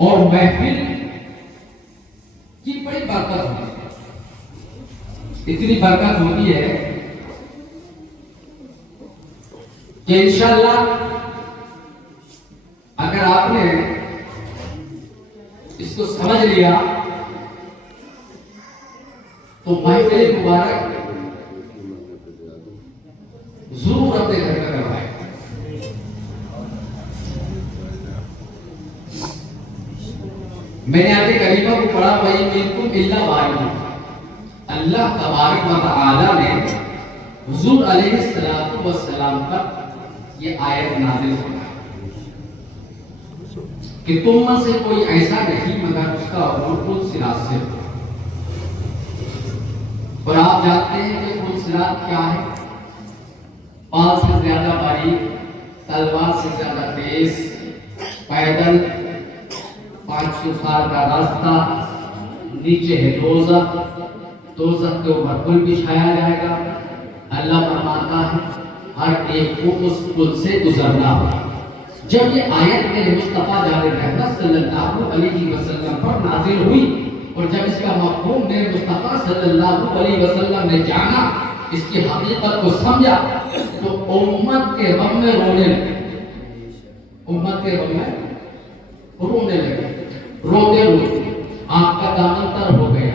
اور محفل کی بڑی برکت ہوتی ہے، اتنی برکت ہوتی ہے کہ انشاءاللہ اگر آپ نے اس کو سمجھ لیا تو محفل مبارک ضرور اپنے گھر میں کروائے۔ میں نے آیت کریمہ کو پڑھا وَإِن مِنكُمْ إِلَّا وَارِدُهَا، اللہ تبارک و تعالی نے حضور علیہ السلام پر یہ آیت نازل فرمائی کہ تم میں سے کوئی ایسا نہیں مگر اس کا عبور خود صراط سے ہو۔ اور آپ جانتے ہیں کہ خود صراط کیا ہے؟ پال سے زیادہ باریک، تلوار سے زیادہ تیز، پیدل 500 سال کا راستہ، نیچے ہے دوزخ، دوزخ کے اوپر پل بچھایا جائے گا۔ اللہ فرماتا ہے ہر ایک کو اس پل سے گزرنا ہوگا۔ جب یہ آیت میرے مصطفیٰ جان رحمت صلی اللہ علیہ وسلم پر نازل ہوئی اور جب اس کا مفہوم میرے مصطفیٰ صلی اللہ علیہ وسلم نے جانا، اس کی حقیقت کو سمجھا تو امت کے غم میں رونے لگے، امت کے غم میں رونے لگے، روتے روتے آپ کا دامن تر ہو گیا،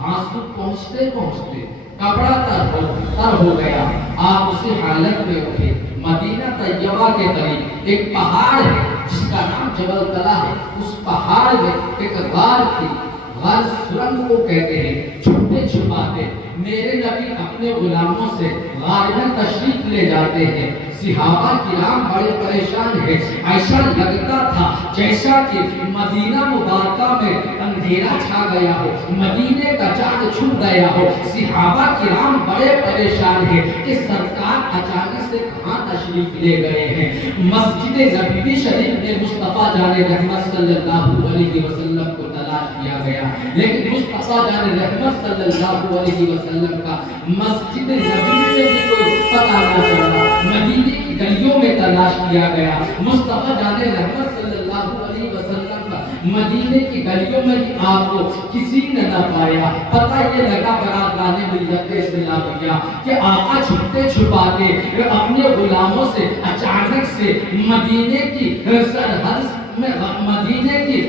آنسو پہنچتے پہنچتے کپڑا تر ہو گیا۔ آپ اسی حالت میں اٹھے، مدینہ طیبہ کے قریب ایک پہاڑ ہے جس کا نام جبل طلح ہے، اس پہاڑ میں ایک غار تھی، غار سرنگ کو کہتے ہیں، چھپتے چھپاتے میرے نبی اپنے غلاموں سے غار میں تشریف لے جاتے ہیں۔ صحابہ کرام بڑے پریشان ہیں، ایسا لگتا تھا جیسا کہ مدینہ مبارکہ میں اندھیرا چھا گیا ہو، مدینے کا چاند چھپ گیا ہو۔ صحابہ کرام بڑے پریشان ہیں کہ سرکار اچانک سے کہاں تشریف لے گئے ہیں۔ مسجد نبوی شریف میں مصطفیٰ جان رحمت صلی اللہ علیہ وسلم کو تلاش کیا گیا، لیکن مصطفیٰ جان رحمت صلی اللہ علیہ وسلم کا مسجد نبوی میں بھی کوئی پتہ نہ چلا۔ مدینے کی گلیوں میں تلاش کیا گیا، مصطفیٰ جان رحمت صلی اللہ علیہ وسلم کا مدینے کی گلیوں میں بھی آپ کو کسی نے نہ پایا۔ پتہ یہ لگا برادران ملت اسلامیہ کہ آقا چھپتے چھپاتے اپنے غلاموں سے اچانک سے مدینے کی سرحد میں، مدینے کی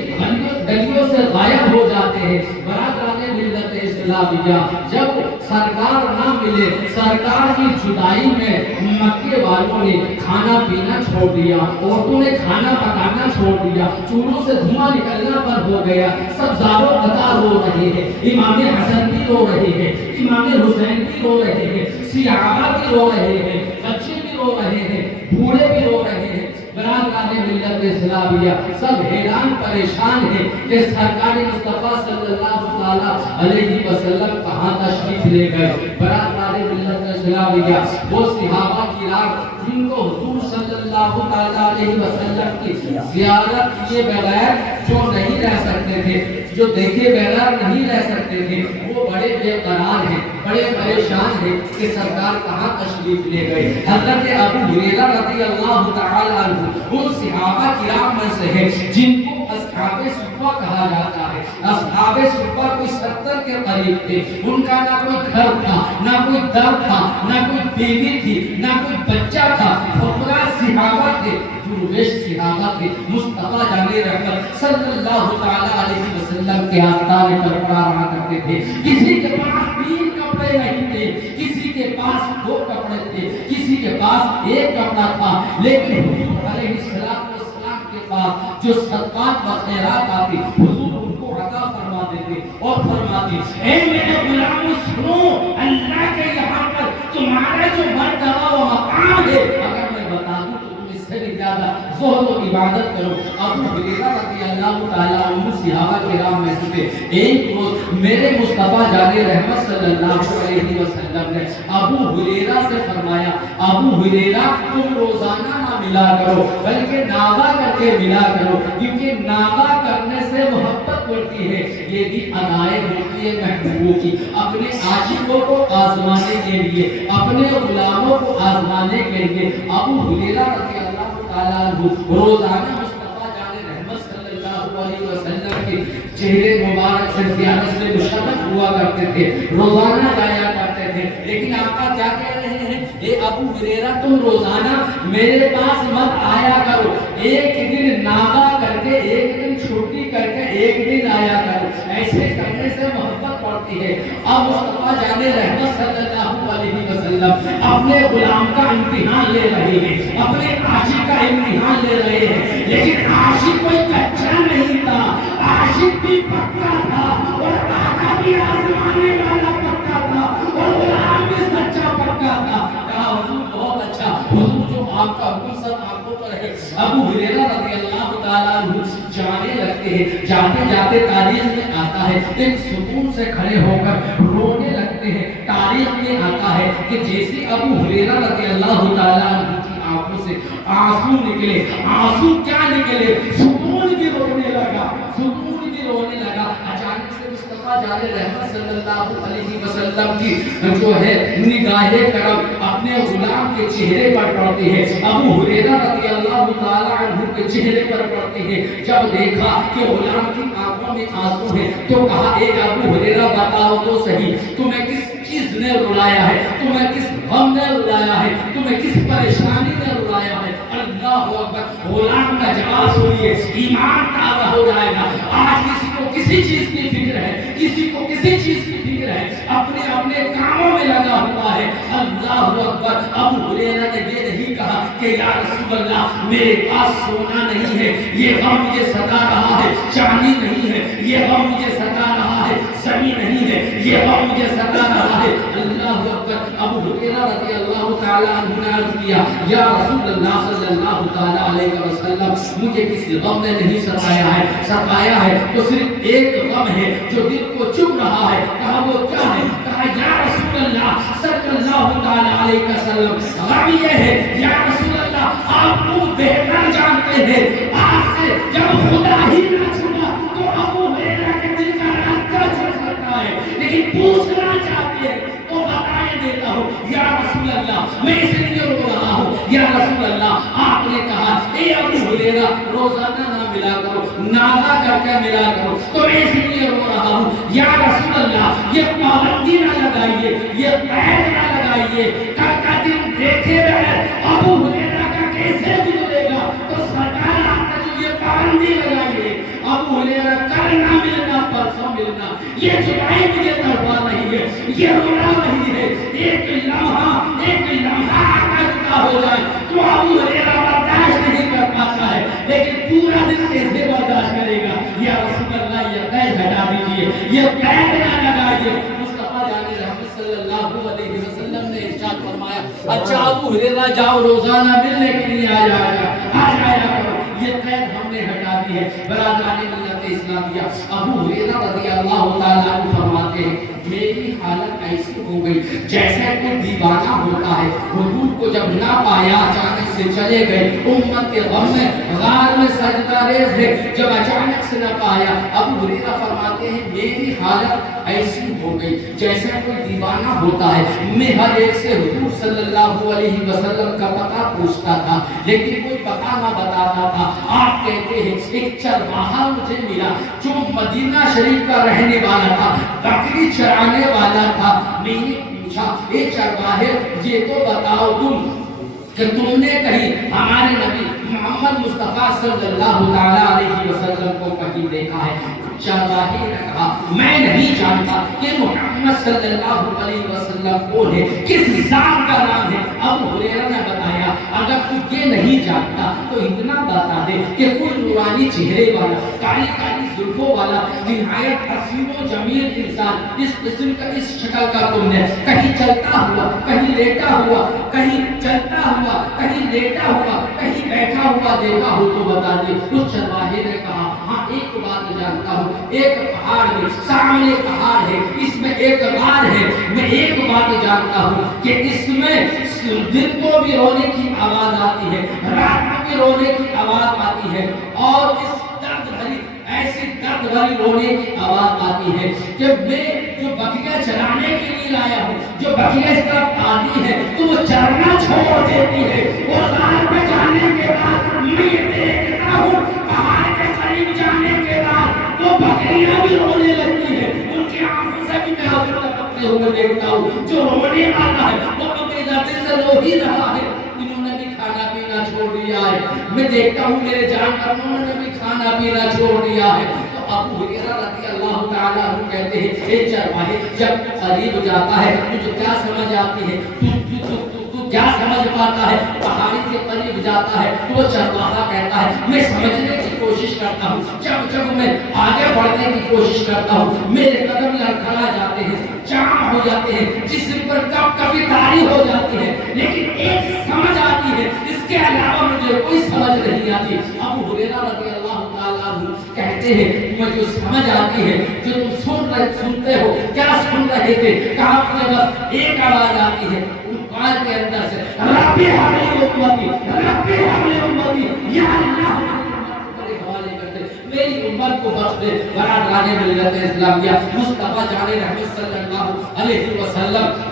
گلیوں سے غائب ہو جاتے ہیں۔ برادران ملت اسلامیہ جب سرکار نہ ملے، سرکار کی جدائی میں مکے والوں نے کھانا پینا چھوڑ دیا، عورتوں نے کھانا پکانا چھوڑ دیا، چولہوں سے دھواں نکلنا بند ہو گیا، سب زاروں قطار رو رہے ہیں، امام حسن بھی رو رہے ہیں، امام حسین بھی رو رہے ہیں، صحابہ بھی رو رہے ہیں، بچے بھی رو رہے ہیں، بوڑھے بھی رو رہے ہیں۔ برادران ملت اسلامیہ سب حیران پریشان ہیں کہ سرکار مصطفیٰ صلی اللہ علیہ وسلم کہاں تشریف لے گئے۔ برادران ملت اسلامیہ وہ صحابہ کرام جن کو حضور صلی اللہ علیہ وسلم کی زیارت کیے بغیر جو نہیں رہ سکتے تھے، جو دیکھے بغیر نہیں رہ سکتے تھے، وہ بڑے بے قرار ہیں، بڑے پریشان ہیں کہ سرکار کہاں تشریف لے گئے۔ حضرت ابو ہریرہ رضی اللہ تعالی عنہ ان صحابہ کرام میں سے ہے جن کو اصحاب صفہ کہا جاتا ہے۔ اصحاب صفہ کوئی 70 کے قریب تھے، ان کا نہ کوئی گھر تھا، نہ کوئی در تھا، نہ کوئی بیوی تھی، نہ کوئی بچہ تھا، فقراء صحابہ تھے، درویش صحابہ تھے۔ مصطفیٰ جان رحمت صلی اللہ تعالی علیہ وسلم کے آستانے پر پڑا رہا کرتے تھے۔ کسی کے پاس 3 کپڑے نہیں تھے، کسی کے پاس 2 کپڑے تھے، کسی کے پاس 1 کپڑا تھا، لیکن حضور علیہ السلام کے پاس جو صدقات و خیرات آتی حضور ان کو عطا فرما دیتے اور فرماتے اے میرے غلاموں سنو، اللہ کے یہاں پر تمہارا جو مرتبہ و مقام ہے اگر میں بتا دوں تو تم اس سے بھی زیادہ زہد و عبادت کرو۔ ابو ہریرہ رضی اللہ تعالیٰ عنہ صحابہ کرام میں سے ایک روز میرے مصطفیٰ جان رحمت صلی اللہ علیہ وسلم نے ابو ہریرہ سے فرمایا ابو ہریرہ تم روزانہ نہ ملا کرو بلکہ ناغہ کر کے ملا کرو، کیونکہ ناغہ کرنے سے محبت بڑھتی ہے، یہ بھی ادائے ہوتی ہے محبوبوں کی، اپنے عاشقوں کو آزمانے کے لیے، اپنے غلاموں کو آزمانے کے لیے۔ ابو ہریرہ رضی اللہ تعالیٰ عنہ روزانہ مصطفیٰ جان رحمت صلی اللہ چہرے مبارک سے زیادت سے مشرف ہوا کرتے تھے، روزانہ جایا کرتے تھے۔ لیکن آقا کیا کہہ رہے ہیں، اے ابو ہریرہ تم روزانہ میرے پاس مت آیا کرو، ایک دن ناغا کر کے، ایک دن چھٹی کر کے ایک دن آیا کرو، ایسے کرنے سے محبت بڑھتی ہے۔ اب مصطفیٰ جان رحمت صلی اللہ علیہ وسلم اپنے غلام کا امتحان لے رہے ہیں، اپنے عاشق کا امتحان لے رہے ہیں، لیکن عاشق کوئی کچا نہیں تھا، عاشق بھی پکا تھا، اور آقا بھی آزمانے والا پکا تھا، اور غلام بھی سچا پکا تھا۔ کہا حضور بہت اچھا، حضور جو آپ کا حکم سب آنکھوں پر ہے۔ ابو ہریرہ رضی اللہ تعالیٰ عنہ جانے لگتے ہیں، جاتے جاتے تاریخ میں آتا ہے ایک سکون سے کھڑے ہو کر رونے لگتے ہیں۔ تاریخ میں آتا ہے کہ جیسے ابو ہریرہ رضی اللہ تعالیٰ عنہ کی آنکھوں سے آنسو نکلے، آنسو کیا نکلے، سکون بھی رونے لگا، سکون بھی رونے لگا۔ اچانک سے مصطفیٰ جان رحمت صلی اللہ علیہ وسلم کی جو ہے نگاہ کرم اپنے غلام کے چہرے پر پڑتی ہے، ابو ہریرہ رضی اللہ تعالیٰ عنہ کے چہرے پر پڑتی ہے۔ جب دیکھا کہ غلام کی آنکھوں میں آنسو ہے تو کہا، اے ابو ہریرہ بتاؤ تو صحیح، تمہیں کس چیز نے رلایا ہے، تمہیں کس غم نے رلایا ہے، تمہیں کس پریشانی نے رلایا ہے؟ اللہ اکبر، غلام کا جواب سنیے، ایمان تازہ ہو جائے گا۔ آج کسی کو کسی چیز کی فکر ہے، کسی کو کسی چیز کی فکر ہے، اپنے اپنے کاموں میں لگا ہوا ہے۔ اللہ اکبر، ابو ہریرہ نے یہ نہیں کہا کہ یا رسول اللہ میرے پاس سونا نہیں ہے، یہ غم مجھے ستا رہا ہے، چاندی نہیں ہے، یہ غم مجھے ستا رہا ہے، زمین نہیں ہے، یہ غم مجھے ستا رہا ہے۔ اللہ اکبر، ابو ہریرہ رضی اللہ تعالیٰ عنہ نے عرض کیا، یا رسول اللہ صلی اللہ تعالیٰ علیہ وسلم مجھے کسی غم نے نہیں ستایا ہے، ستایا ہے تو صرف ایک غم ہے جو دل کو چبھ رہا ہے۔ کہا وہ کیا ہے؟ کہا یا رسول اللہ صلی اللہ تعالیٰ علیہ وسلم غم یہ ہے، یا رسول اللہ آپ کو بہتر جانتے ہیں، آپ سے جب خدا ہی نہ چھوڑا تو ابو ہریرہ کے دل کا راستہ چھوڑ سکتا ہے، لیکن پوچھنا چاہتے ہیں تو بتائے دیتا ہوں، یا رسول اللہ میں اس لیے رو رہا ہوں، یا رسول اللہ آپ نے کہا اے ابو ہریرہ روزانہ نہ ملا کرو، ناغا کر کے ملا کرو، تو میں اس لیے رو رہا ہوں، یا رسول اللہ یہ پابندی نہ لگائیے، یہ قید نہ لگائیے، کل کا دن دیکھے بغیر ابو ہریرہ کا کیسے گزرے گا، تو سرکار آپ نے جو یہ پابندی لگائی ہے، ابو ہریرہ کل نہ ملنا پرسوں ملنا، یہ جدائی مجھے تڑپا رہی ہے، یہ رونا رہی ہے، ایک لمحہ آقا جدا ہو جائے تو ابو ہریرہ برداشت نہیں کر پاتا ہے، لیکن پورا دن کیسے برداشت کرے گا؟ یا رسول اللہ یہ قید ہٹا دیجیے، یہ قید نہ لگائیے۔ مصطفیٰ جان رحمت صلی اللہ علیہ وسلم نے ارشاد فرمایا، اچھا ابو ہریرہ جاؤ روزانہ ملنے کے لیے آ جایا کرو، یہ قید ہم نے ہٹا دی ہے۔ برادران ملت اسلامیہ، ابو ہریرہ رضی اللہ تعالیٰ عنہ فرماتے ہیں میری حالت ایسی ہو گئی جیسے کوئی دیوانہ ہوتا ہے، حضور کو جب نہ پایا اچانک سے چلے گئے، امت کے غم میں غار میں سجدہ ریز ہے، جب اچانک سے نہ پایا، ابو ہریرہ فرماتے ہیں میری حالت ایسی ہو گئی جیسے کوئی دیوانہ ہوتا ہے، میں ہر ایک سے حضور صلی اللہ علیہ وسلم کا پتہ پوچھتا تھا لیکن کوئی پتہ نہ بتاتا تھا۔ آپ کہتے ہیں ایک چرواہا مجھے ملا جو مدینہ شریف کا رہنے والا تھا، بکری چرانے والا تھا، میں نے پوچھا اے چرواہے یہ تو بتاؤ تم کہ تم نے کہیں ہمارے نبی محمد مصطفیٰ صلی اللہ تعالیٰ علیہ وسلم کو کہیں دیکھا ہے؟ چرواہے نے کہا میں نہیں جانتا کہ محمد صلی اللہ علیہ وسلم کون ہے، کس ذات کا نام ہے۔ ابو ہریرہ نے بتایا اگر تو یہ نہیں جانتا تو اتنا بتا دے کہ کوئی نورانی چہرے والا، کالی کالی زلفوں والا، نہایت حسین و جمیل انسان، اس قسم کا اس شکل کا تم نے کہیں چلتا ہوا، کہیں لیٹا ہوا، کہیں چلتا ہوا، کہیں لیٹا ہوا، کہیں بیٹھا ہوا دیکھا ہو تو بتا دے۔ اس چرواہے نے کہا ہاں ایک بات جانتا ہوں، ایک پہاڑ ہے، سامنے پہاڑ ہے، اس میں ایک غار ہے، میں ایک بات جانتا ہوں کہ اس میں دن کو بھی رونے کی آواز آتی ہے، رات کو بھی رونے کی آواز آتی ہے، اور اس درد بھری ایسی درد بھری رونے کی آواز آتی ہے کہ میں جو بکریاں چرانے کے لیے لایا ہوں، جو بکریاں اس طرف آتی ہے تو وہ چرنا چھوڑ دیتی ہے، اور غار میں جانے کے بعد میں یہ دیکھتا ہوں پہاڑ کے قریب جانے کے بعد وہ بکریاں بھی بھی رونے لگتی ہے، ان کی آنکھوں سے بھی میں آنسو ٹپکتے ہوئے دیکھتا ہوں. جو رونے والا ہے وہ اپنے ذاتی سے رو ہی رہا ہے. انہوں نے بھی کھانا پینا چھوڑ دیا ہے. میں دیکھتا ہوں میرے جانوروں نے بھی کھانا پینا چھوڑ دیا ہے. تو ابو ہریرہ رضی اللہ تعالیٰ عنہ کہتے ہیں اے چرواہے جب قریب جاتا ہے تجھے کیا سمجھ آتی ہے؟ تو کیا سمجھ پاتا ہے؟ پہاڑی کے قریب جاتا ہے تو وہ چرواہا کہتا ہے میں سمجھنے کی کوشش کرتا ہوں. جب میں آگے بڑھنے کی کوشش کرتا ہوں میرے قدم لڑکھڑا جاتے ہیں، جام ہو جاتے ہیں، جسم پر کبھی تاری ہو جاتی ہے، لیکن ایک سمجھ آتی ہے، اس کے علاوہ مجھے کوئی سمجھ نہیں آتی. ابو ہریرہ رضی اللہ تعالیٰ عنہ کہتے ہیں تمہیں جو سمجھ آتی ہے، جو تم سنتے ہو، کیا سن رہے تھے؟ کہا مجھے بس ایک آواز آتی ہے قرآن کے اندر سے، رب حبلی امتی، رب حبلی امتی، یا اللہ میرے حوالے کر دے، میری امت کو بخش دے. برادران ملت اسلامیہ، مصطفیٰ جان رحمت صلی اللہ علیہ وسلم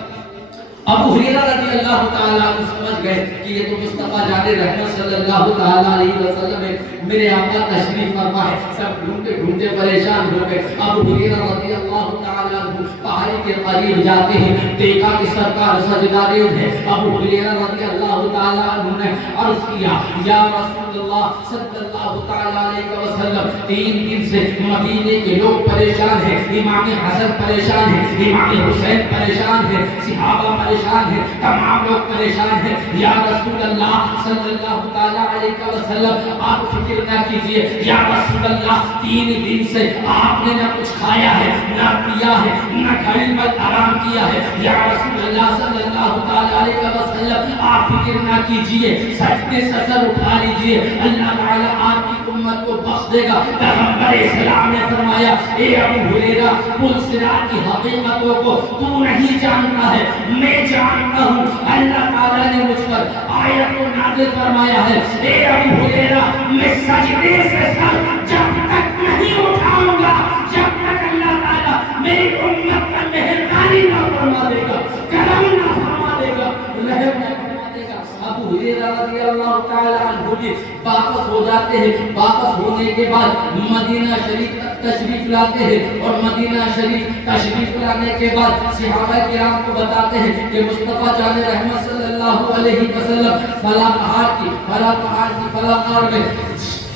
ابو ہریرہ رضی اللہ تعالیٰ عنہ سمجھ گئے کہ یہ تو مصطفیٰ جان رحمت صلی اللہ تعالیٰ علیہ وسلم ہے، میرے آقا تشریف فرما ہے. سب ڈھونڈتے ڈھونڈتے پریشان ہو گئے. ابو ہریرہ رضی اللہ تعالیٰ عنہ پہاڑی کے قریب جاتے ہیں، دیکھا کہ سرکار سجدہ ریز ہے. ابو ہریرہ رضی اللہ تعالیٰ عنہ نے عرض کیا یا رسول اللہ صلی اللہ تعالیٰ علیہ وسلم 3 دن سے مدینے کے لوگ پریشان ہیں، امام حسن پریشان ہے، امام حسین پریشان ہے، صحابہ پریشان ہے، تمام لوگ پریشان ہیں. یا رسول اللہ صلی اللہ تعالیٰ علیہ وسلم آپ فکر نہ کیجئے. یا رسول اللہ 3 دن سے آپ نے نہ کچھ کھایا ہے، نہ پیا ہے، نہ گھڑی پر آرام کیا ہے. یا رسول اللہ صلی اللہ تعالیٰ علیہ وسلم آپ فکر نہ کیجئے، سجدے سے سر اٹھا لیجئے، اللہ تعالیٰ آپ کی امت کو بخش دے گا. پیغمبر اسلام نے فرمایا اے ابو ہریرہ پل صراط کی حقیقتوں کو تو نہیں جانتا ہے، میں جانتا ہوں. اللہ تعالیٰ نے مجھ پر آیت کو نازل فرمایا ہے اے ابو ہریرہ میں سجدے سے سر جب تک نہیں اٹھاؤں گا جب تک اللہ تعالیٰ میری امت پر مہربانی نہ فرما دے گا، کرم نہ فرما دے گا، رحم نہ فرما دے گا. ابو ہریرہ رضی اللہ تعالیٰ عنہ بھی واپس ہو جاتے ہیں. واپس ہونے کے بعد مدینہ شریف تشریف لاتے ہیں اور مدینہ شریف تشریف لانے کے بعد صحابہ کرام کو بتاتے ہیں کہ مصطفیٰ جان رحمت صلی اللہ علیہ وسلم فلاں پہاڑ میں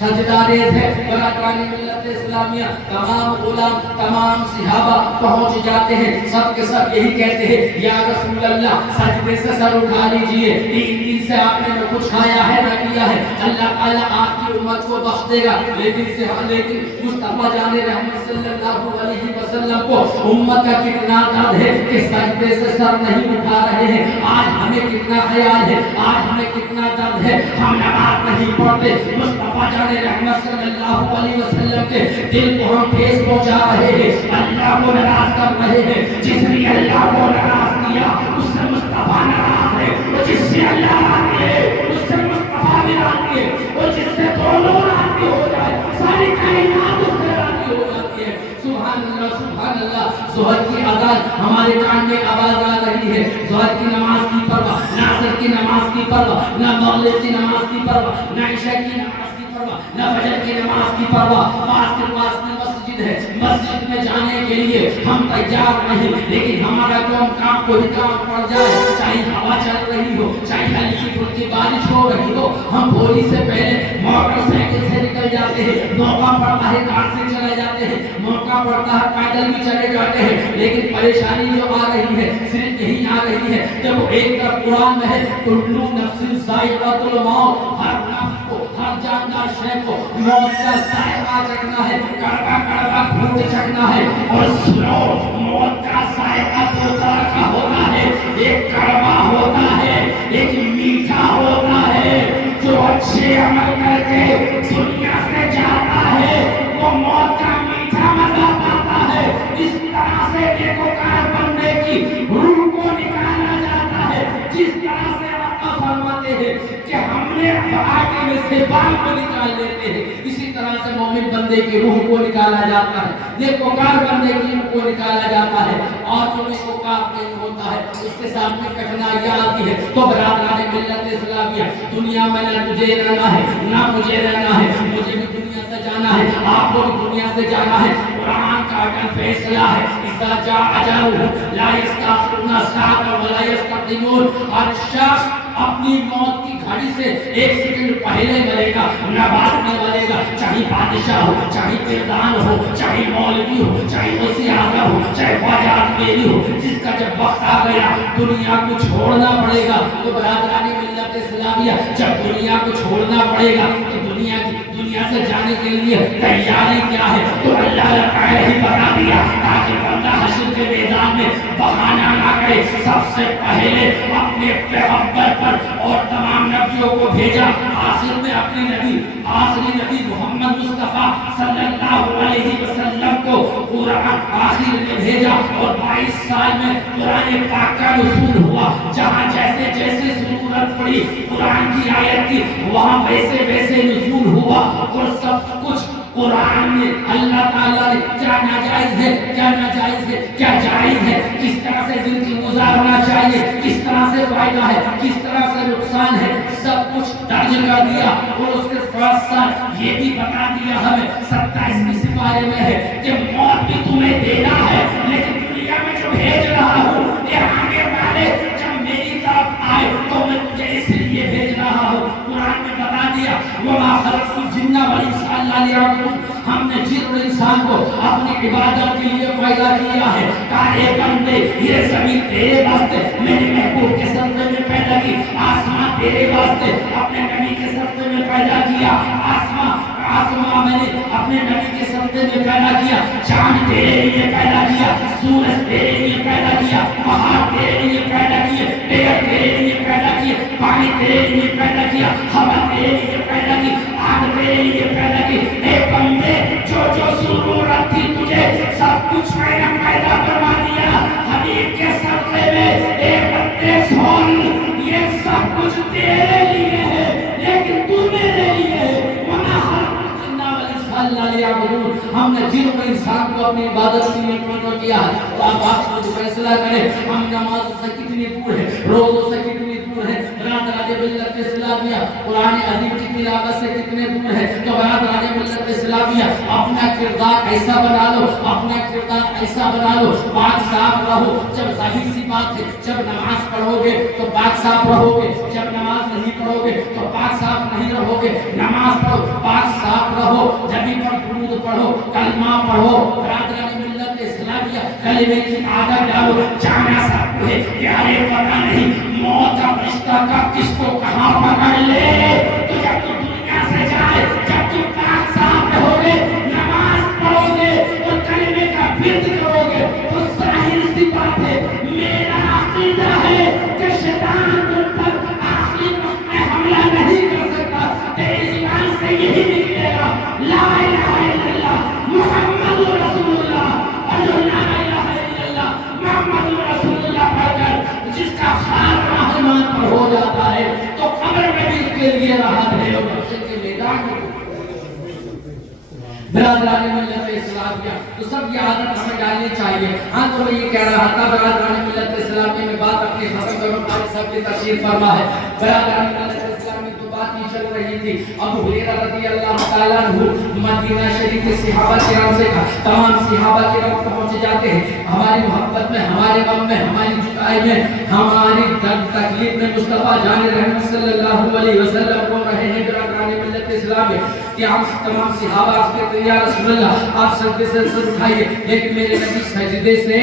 سجدہ ریز ہے. برادران ملت اسلامیہ تمام غلام تمام صحابہ پہنچ جاتے ہیں. سب کے سب یہی کہتے ہیں یا رسول اللہ سجدے سے سر اٹھا لیجئے، 3 دن سے آپ نے نہ کچھ کھایا ہے نہ کیا ہے، اللہ تعالیٰ آپ کی امت کو بخش دے گا. لیکن مصطفیٰ جان رحمت صلی اللہ علیہ وسلم کو امت کا کتنا درد ہے کہ سجدے سے سر نہیں اٹھا رہے ہیں. آج ہمیں کتنا خیال ہے، آج ہمیں کتنا درد ہے، ہم نماز نہیں پڑھتے. مصطفیٰ جان رحمت صلی اللہ علیہ وسلم کے دل کو ہم ٹھیس پہنچا رہے ہیں، اللہ کو ناراض کر رہے ہیں. جس نے اللہ کو ناراض کیا اس سے مصطفیٰ ناراض ہے، اور جس سے اللہ راضی ہے اس سے مصطفیٰ بھی راضی ہے، اور جس سے دونوں راضی ہو جائے ساری کائنات اس سے راضی ہو جاتی ہے. سبحان اللہ سبحان اللہ. ظہر کی اذان ہمارے کان میں آواز آ رہی ہے. ظہر کی نماز کی پرواہ نہ، عصر کی نماز کی پرواہ نہ، مغرب کی نماز کی پرواہ نہ، عشاء کی نماز کی پرواہ نہ، فجر کی نماز کی پرواہ. پاس کے پاس میں مسجد ہے، مسجد میں جانے کے لیے ہم تیار نہیں، لیکن ہمارا کام کوئی کام پڑ جائے، چاہے ہوا چل رہی ہو، چاہے ہلکی پھلکی بارش ہو رہی ہو، ہم ہولی سے پہلے موٹر سائیکل سے نکل جاتے ہیں. موقع پڑتا ہے کار سے چلے جاتے ہیں، موقع پڑتا ہے پیدل بھی چلے جاتے ہیں. لیکن پریشانی جو آ رہی ہے صرف یہی آ رہی ہے جب ایک طرف قرآن میں ہے کل نفس ذائقۃ الموت، ہر نفس کو، ہر جاندار شے کو موت کا ذائقہ چکھنا ہے، کڑوا کڑوا گھونٹ چکھنا ہے. اور سنو موت کا ذائقہ دو طرح کا ہوتا ہے، ایک کڑوا ہوتا ہے ایک میٹھا ہوتا ہے. جو اچھے عمل کر کے دنیا سے جاتا ہے وہ موت کا میٹھا مزہ پاتا ہے. اس طرح سے نیکوکار بندے کی روح کو نکالا جاتا ہے، جس طرح سے آقا فرماتے ہیں کہ ہم نے آگے میں سے بال کو نکال لیتے ہیں، اسی طرح سے مومن بندے کی روح کو نکالا جاتا ہے، نیکوکار بندے کی روح کو نکالا جاتا ہے. اور جو نیکوکار نہیں ہوتا ہے اس کے سامنے کٹھنائیاں آتی ہے. تو برادران ملت اسلامیہ دنیا میں نہ تجھے رہنا ہے نہ مجھے رہنا ہے، مجھے بھی دنیا سے جانا ہے، آپ کو بھی دنیا سے جانا ہے. قرآن کا اٹل فیصلہ ہے اذا جاء اجلهم لا یستأخرون ساعة ولا یستقدمون. ہر شخص اپنی موت کی گھڑی سے 1 سیکنڈ پہلے مرے گا، نہ بعد میں مرے گا. چاہے بادشاہ ہو، چاہے کردان ہو، چاہے مولوی ہو، چاہے وزیر اعظم ہو، چاہے خواجہ میری ہو، جس کا جب وقت آ گیا دنیا کو چھوڑنا پڑے گا. تو برادران ملت اسلامیہ، جب دنیا کو چھوڑنا پڑے گا تو دنیا سے جانے کے لیے تیاری کیا ہے؟ تو اللہ نے پہلے ہی بتا دیا تاکہ بندہ حشر کے میدان میں بہانہ نہ کرے. سب سے پہلے اپنے پیغمبر پر اور تمام نبیوں کو بھیجا، آخر میں اپنے نبی آخری نبی محمد مصطفیٰ صلی اللہ علیہ وسلم کو قرآن آخر میں بھیجا. اور 22 سال میں قرآن پاک کا نزول ہوا. جہاں جیسے جیسے ضرورت پڑی قرآن کی آیت کی، وہاں ویسے ویسے نزول ہوا. اور سب کچھ قرآن میں اللہ تعالیٰ نے کیا ناجائز ہے، کیا ناجائز ہے، کیا جائز ہے، کس طرح سے زندگی گزارنا چاہیے، کس طرح سے فائدہ ہے، کس طرح سے نقصان ہے، سب کچھ درج کر دیا. اور اس کے ساتھ ساتھ یہ بھی بتا دیا ہمیں 27 کے بارے میں ہے کہ موت بھی تمہیں دینا ہے، لیکن دنیا میں جو بھیج رہا ہوں یہ آنے والے جب میری طرف آئے تو میں تجھے اس لیے بھیج رہا ہوں. قرآن میں بتا دیا وما خلقت الجن والانس الا ليعبدون. ہم نے جن اور انسان کو اپنی عبادت کے لیے پیدا کیا ہے. کہا اے بندے یہ زمین تیرے واسطے میرے محبوب کے صدقے میں پیدا کی، آسمان تیرے واسطے اپنے نبی کے صدقے میں پیدا کیا، آسمان میں نے اپنے نبی کے صدقے میں پیدا کیا، چاند تیرے لیے پیدا کیا، سورج تیرے لیے پیدا کیا، پہاڑ تیرے لیے پیدا کیے، پیڑ تیرے لیے پیدا کیے، پانی تیرے لیے پیدا کیا، ہوا تیرے لیے پیدا کی، آگ تیرے لیے پیدا کی. اے بندے جو جو ضرورت تھی تجھے سب کچھ میں نے پیدا کروا دیا حبیب کے صدقے میں. اے بندے سن، یہ سب کچھ تیرے لیے ہے لیکن تو میرے لیے ہے. ہم نے جن اور انسان کو اپنی عبادت کے لیے مقرر کیا ہے. تو اب آپ خود فیصلہ کریں ہم نماز سے کتنی دور ہے، روزوں سے کتنی دور ہے، برادران ملت اسلامیہ قرآن عظیم کی تلاوت سے کتنے دور ہے. تو برادران ملت اسلامیہ اپنا کردار ایسا بنا لو، اپنا کردار ایسا بنا لو پاک صاف رہو. جب ظاہر سی بات ہے جب نماز پڑھو گے تو پاک صاف رہو گے، جب نماز نہیں پڑھو گے تو پاک صاف نہیں رہو گے. نماز پڑھو، پاک صاف رہو، جبھی پر درود پڑھو، کلمہ پڑھو. برادران ملت اسلامیہ کلمے کی عادت ڈالو. جانا سب ہے پیارے پتہ نہیں موت کا رشتہ کب کس کو کہاں پکڑ لے. تو جب تو دنیا سے جائے، جب تم پاک صاف رہو گے، نماز پڑھو گے اور کلمے کا ورد کرو گے تو ظاہر سی بات ہے میرا عقیدہ ہے کہ شیطان تم پر آخری وقت میں حملہ نہیں کر سکتا. تیری زبان سے یہی نکلے گا لا الہ الا اللہ محمد رسول اللہ. اور جو لا الہ الا اللہ محمد رسول اللہ پڑھ کر جس کا خاتمہ ایمان پر ہو جاتا ہے تو قبر میں بھی اس کے لیے راحت ہے اور حشر کے میدان میں. برادران ملت اسلامیہ تو سب یہ عادت ہمیں ڈالنی چاہیے. ہاں تو میں یہ کہہ رہا تھا برادران ملت اسلامیہ میں بات اپنی ختم کروں اور سب کی تشریف فرما ہے. برادران ملت اسلامیہ تو بات ہی چل رہی تھی. ابو ہریرہ رضی اللہ تعالیٰ عنہ مدینہ شریف کے صحابہ کرام سے تمام صحابہ کرام پہنچ جاتے ہیں. ہماری محبت میں، ہمارے غم میں، ہماری جدائی میں، ہماری درد تکلیف میں مصطفیٰ جان رحمت صلی اللہ علیہ وسلم کو رہے ہیں. برادران ملت اسلامیہ کہ ہم تمام صحابہ آپ کے یا رسول اللہ آپ سجدے سے سر اٹھائیے، لیکن میرے نبی سجدے سے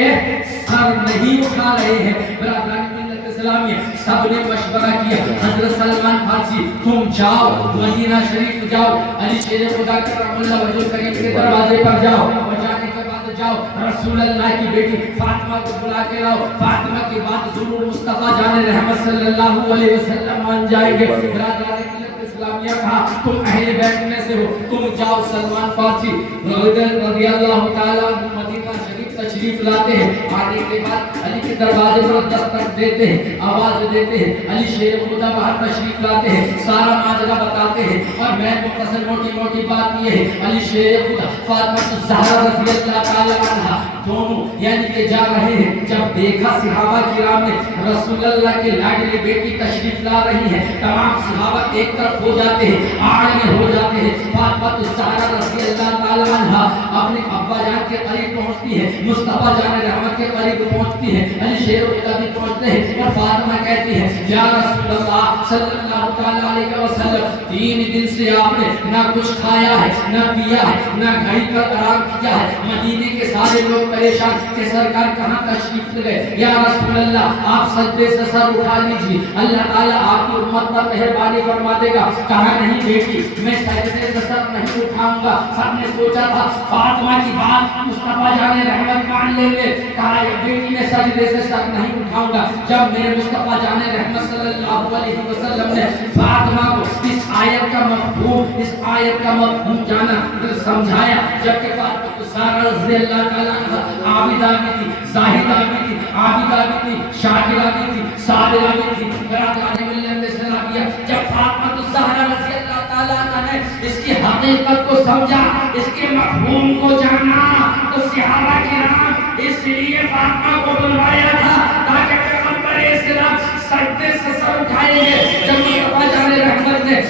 سر نہیں اٹھا رہے ہیں. برادران ملت اسلامیہ سب نے مشورہ کیا. حضرت سلمان فارسی تم جاؤ مدینہ شریف جاؤ، علی شیر خدا کرم اللہ وجہ کریم کے دروازے پر جاؤ اور جانے کے بعد جاؤ رسول اللہ کی بیٹی فاطمہ کو بلا کے لاؤ. فاطمہ کے بعد ضرور مصطفیٰ جان رحمت صلی اللہ علیہ وسلم مان جائیں گے. برادران ملت اسلامیہ کہا تم اہل بیت میں سے ہو، تم جاؤ. سلمان فارسی رضی اللہ تعالیٰ مدینہ شریف تشریف لاتے ہیں. آنے کے بعد علی کے دروازے پر دستک دیتے ہیں، آواز دیتے ہیں. علی شیر خدا باہر تشریف لاتے ہیں، سارا ماجرا بتاتے ہیں. اور میں مختصر موٹی موٹی بات یہ ہے علی شیر خدا فاطمہ الزہرا رضی اللہ تعالیٰ عنہا دونوں یعنی کہ جا رہے ہیں. جب دیکھا صحابہ کرام نے رسول اللہ کی لاڈلی بیٹی تشریف لا رہی ہے، تمام صحابہ ایک طرف ہو جاتے ہیں، آڑے ہو جاتے ہیں. فاطمہ الزہرا رضی اللہ تعالیٰ عنہا اپنے ابا جان کے قریب پہنچتی ہے، مصطفیٰ جان رحمت کے قریب پہنچتی ہے، علی شیر خدا بھی پہنچتے ہیں اور فاطمہ کہتی ہے یا رسول اللہ صلی اللہ علیہ وسلم 3 دن سے آپ نے نہ کچھ کھایا ہے، نہ پیا ہے، نہ گھڑی پر آرام کیا ہے۔ مدینے کے سارے لوگ پریشان کہ سرکار کہاں تشریف لے گئے؟ یا رسول اللہ آپ سجدے سے سر اٹھا لیجیے، اللہ تعالیٰ آپ کی امت پر مہربانی فرما دے گا۔ کہا نہیں بیٹی میں سجدے سے سر نہیں اٹھاؤں گا۔ سب نے سوچا تھا فاطمہ کی بات مصطفیٰ جان رحمت مان لیں گے، کہا بیٹی میں سجدے سے سر نہیں اٹھاؤں گا۔ جب میرے مصطفیٰ جان رحمت صلی اللہ علیہ وسلم نے فاطمہ کو اس آیت کا مفہوم جانا سمجھایا، جبکہ فاطمہ زہرا رضی اللہ تعالیٰ عنہا عابدہ بھی تھی، زاہدہ بھی تھی، عابدہ بھی تھی، شاکرہ بھی تھی، صابرہ بھی تھی۔ جب فاطمہ زہرا رضی اللہ تعالیٰ عنہا نے اس کی حقیقت کو سمجھا، اس کے مفہوم کو جانا، تو صحابہ کرام اس لیے فاطمہ کو بلوایا تھا تاکہ پیغمبر اسلام سجدے سے سر اٹھائیں گے۔ جب مصطفیٰ جان رحمت نے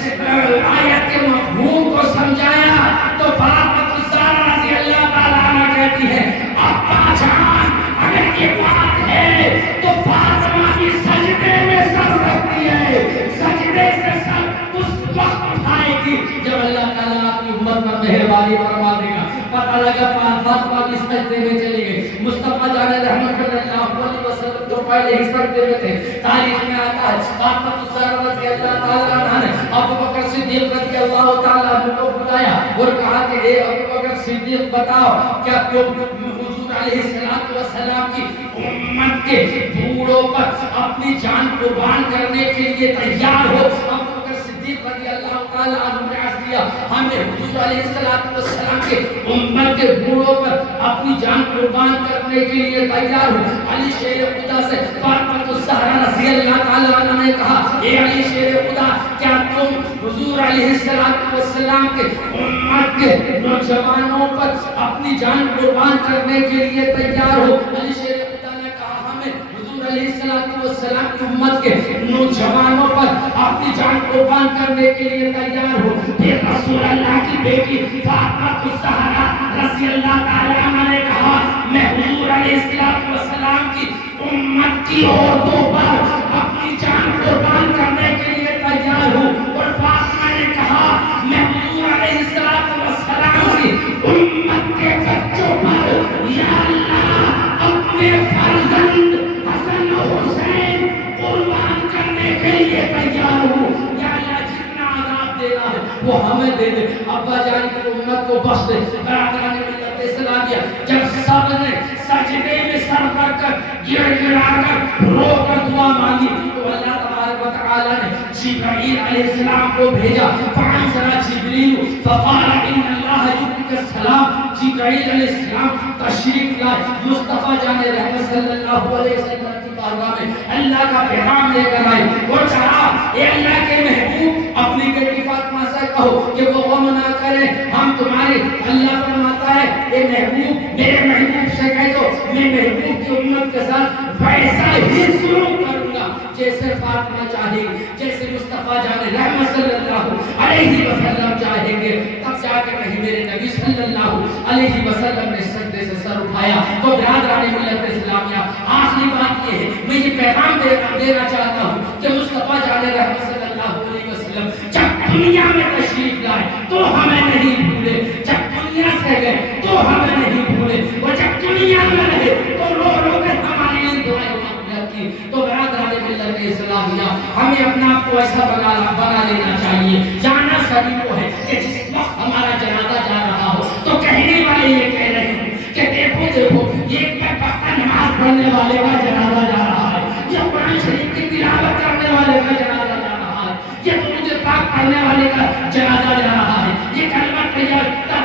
آیت کے مفہوم کو سمجھایا تو فاطمہ زہرا رضی اللہ تعالیٰ عنہ کہتی ہے ابا جان اگر یہ بات ہے تو فاطمہ بھی سجدے میں سر رکھتی ہے، سجدے سے سر اس وقت اٹھائے گی جب اللہ تعالیٰ آپ کی امت پر مہربانی فرما دے گا۔ پتہ لگا فاطمہ بھی سجدے میں چلی گئی۔ مصطفیٰ جان رحمت صلی اللہ علیہ وسلم جو پہلے ہی سجدے میں تھے، تاریخ میں آتا ہے فاطمہ زہرا رضی اللہ تعالیٰ عنہ نے ابو بکر صدیق رضی اللہ تعالیٰ عنہ کو بلایا اور کہا کہ اے ابو بکر صدیق بتاؤ کیا تم حضور علیہ السلام کی امت کے بوڑھوں پر اپنی جان قربان کرنے کے لیے تیار ہو؟ ابو بکر صدیق رضی اللہ تعالیٰ عنہ نے عرض کیا ہمیں حضور علیہ السلام کے امت کے بوڑھوں پر اپنی جان قربان کرنے کے لیے تیار ہو۔ علی شیر خدا سے فاطمہ زہرا رضی اللہ تعالیٰ عنہ نے کہا اے علی شیر خدا کیا تم حضور علیہ السلام کے امت کے نوجوانوں پر اپنی جان قربان کرنے کے لیے تیار ہو؟ علی شیر خدا نے کہا ہمیں حضور علیہ السلام کی امت کے نوجوانوں پر اپنی جان قربان کرنے کے لیے تیار ہو۔ پھر رسول اللہ کی بیٹی فاطمہ زہرا رضی اللہ تعالیٰ عنہ نے کہا میں حضور علیہ السلام کی امت کی عورتوں پر اپنی جان قربان کرنے کے لیے تیار ہوں۔ اور فاطمہ نے کہا میں حضور علیہ السلام کی امت کے بچوں پر یا اللہ اپنے فرزند حسن و حسین قربان کرنے کے لیے تیار ہوں۔ یا اللہ جتنا عذاب دینا ہے وہ ہمیں دے دے، ابا جان کی امت کو بخش دے۔ برادران ملت اسلامیہ جب سب نے سجدے میں سر رکھ کر گر گڑا کر رو کر دعا مانگی تو اللہ تبارک و تعالی نے جبرائیل علیہ السلام کو بھیجا۔ فانزل جبریل فقال ان اللہ یبارک السلام۔ جبرائیل علیہ السلام تشریف لائے مصطفیٰ جان رحمت صلی اللہ علیہ وسلم کی بارگاہ میں اللہ کا پیغام لے کر آئے اور کہا اے اللہ کے محبوب اپنی بیٹی فاطمہ سے کہو کہ وہ غم نہ کرے، ہم تمہارے اللہ فرماتا ہے اے محبوب میرے محبوب سے کہہ دو میں محبوب کی امت کے ساتھ ویسا ہی سلوک کروں گا جیسے فاطمہ چاہے گی، جیسے مصطفیٰ جان رحمت صلی اللہ علیہ وسلم چاہیں گے۔ تب جا کے کہیں میرے نبی صلی اللہ علیہ وسلم نے سجدے سے سر اٹھایا۔ تو برادران ملت اسلامیہ آخری بات یہ ہے میں یہ پیغام دینا چاہتا ہوں کہ مصطفیٰ جان رحمت صلی اللہ علیہ وسلم جب دنیا میں تشریف لائے تو ہمیں نہیں بھولے، جب دنیا سے گئے تو ہمیں نہیں بھولے، اور جب دنیا میں رہے تو رو رو کر ہمارے لیے دعائیں مغفرت کی۔ تو برادران ملت اسلامیہ ہمیں اپنا آپ کو ایسا بنا لینا چاہیے، جانا سبھی کو ہے کہ جس وقت ہمارا جنازہ جا رہا ہو تو کہنے والے یہ کہہ رہے ہیں کہ دیکھو دیکھو یہ پکا نماز پڑھنے والے کا جنازہ جا رہا ہے، یہ قرآن شریف کی تلاوت کرنے والے کا جنازہ جا رہا ہے، یہ درود پاک پڑھنے والے کا جنازہ جا رہا ہے، یہ کلمہ طیبہ کا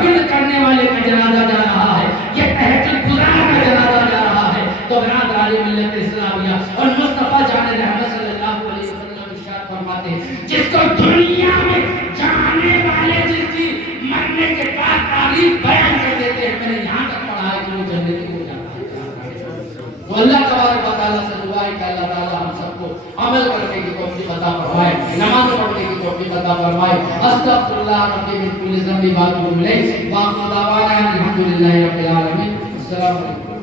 ورد کرنے والے کا جنازہ جا رہا ہے، یہ تہجد گزار کا جنازہ جا رہا ہے۔ تو برادران ملت اسلامیہ اور مصطفیٰ جان رحمت صلی اللہ علیہ وسلم ارشاد فرماتے ہیں جس کو دنیا میں جانے والے جس کی مرنے کے بعد تعریف بیان کر دیتے ہیں، میں نے یہاں تک پڑھا ہے کہ وہ جنتی ہو جاتا ہے۔ استغفرullah ربی من کل ذنب واتوب الیہ واخر دعوانا الحمدللہ رب العالمین السلام علیکم